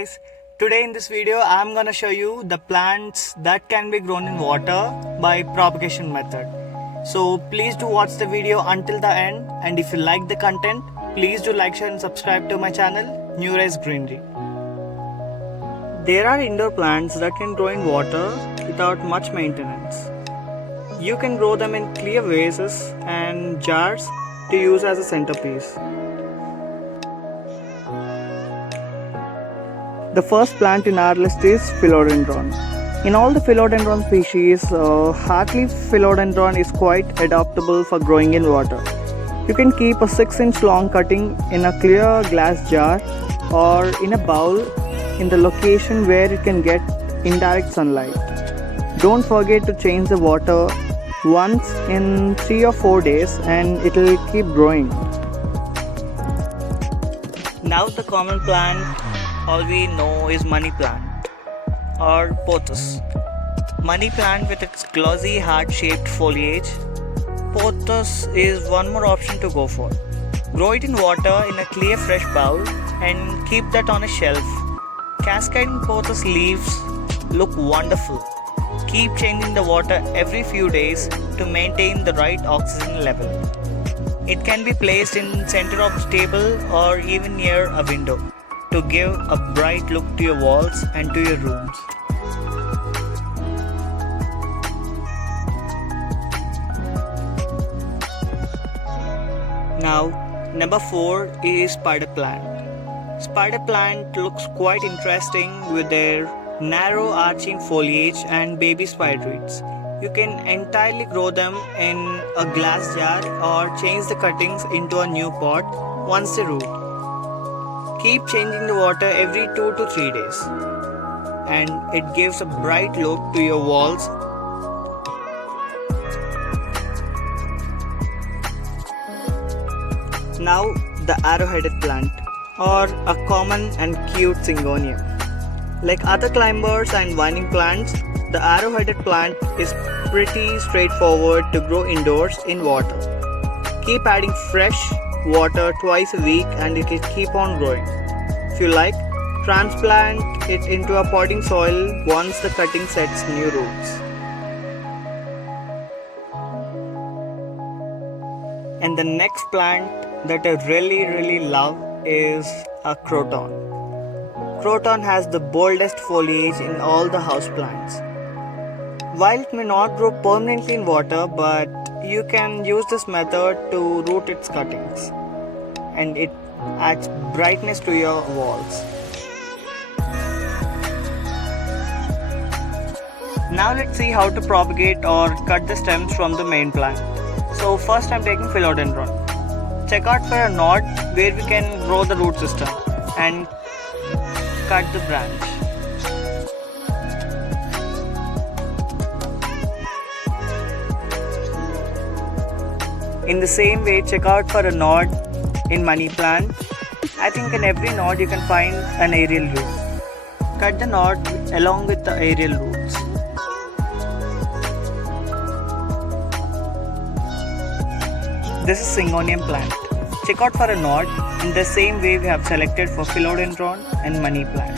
guys, today in this video I'm gonna show you the plants that can be grown in water by propagation method. So please do watch the video until the end, and if you like the content, please do like, share and subscribe to my channel New Rise Greenery. There are indoor plants that can grow in water without much maintenance. You can grow them in clear vases and jars to use as a centerpiece. The first plant in our list is philodendron. In all the philodendron species, heartleaf philodendron is quite adaptable for growing in water. You can keep a 6-inch long cutting in a clear glass jar or in a bowl in the location where it can get indirect sunlight. Don't forget to change the water once in 3 or 4 days and it will keep growing. Now the common plant all we know is money plant or pothos. Money plant with its glossy heart-shaped foliage. Pothos is one more option to go for. Grow it in water in a clear fresh bowl and keep that on a shelf. Cascading pothos leaves look wonderful. Keep changing the water every few days to maintain the right oxygen level. It can be placed in center of the table or even near a window to give a bright look to your walls and to your rooms. Now, number 4 is spider plant. Spider plant looks quite interesting with their narrow arching foliage and baby spiderets. You can entirely grow them in a glass jar or change the cuttings into a new pot once they root. Keep changing the water every 2 to 3 days and it gives a bright look to your walls. Now the arrow-headed plant or a common and cute syngonium. Like other climbers and vining plants, the arrow-headed plant is pretty straightforward to grow indoors in water. Keep adding fresh water twice a week and it will keep on growing. If you like, transplant it into a potting soil once the cutting sets new roots. And the next plant that I really love is a croton. Croton has the boldest foliage in all the houseplants. While it may not grow permanently in water, but you can use this method to root its cuttings and it adds brightness to your walls. Now let's see how to propagate or cut the stems from the main plant. So first I'm taking philodendron. Check out for a knot where we can grow the root system and cut the branch. In the same way, check out for a knot in money plant. I think in every knot you can find an aerial root. Cut the knot along with the aerial roots. This is syngonium plant. Check out for a knot in the same way we have selected for philodendron and money plant.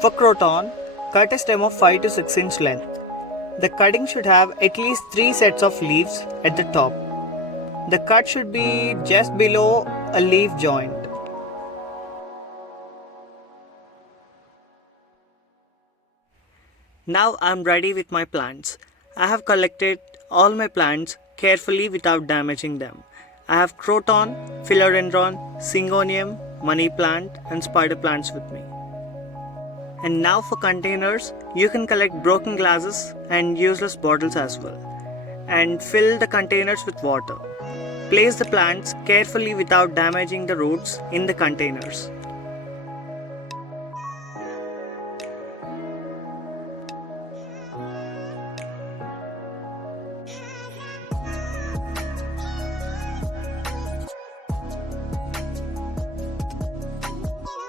For croton, cut a stem of 5 to 6 inch length. The cutting should have at least 3 sets of leaves at the top. The cut should be just below a leaf joint. Now I'm ready with my plants. I have collected all my plants carefully without damaging them. I have croton, philodendron, syngonium, money plant and spider plants with me. And now for containers, you can collect broken glasses and useless bottles as well and fill the containers with water. Place the plants carefully without damaging the roots in the containers.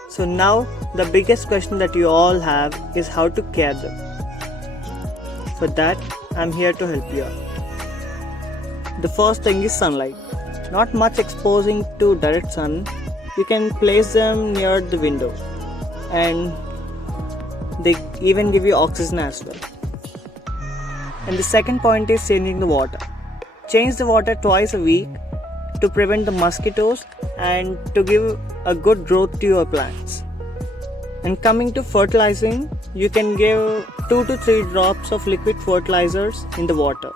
So now the biggest question that you all have is how to care them. For that, I'm here to help you out. The first thing is sunlight. Not much exposing to direct sun. You can place them near the window, and they even give you oxygen as well. And the second point is changing the water. Change the water twice a week to prevent the mosquitoes and to give a good growth to your plants. And coming to fertilizing, you can give 2 to 3 drops of liquid fertilizers in the water.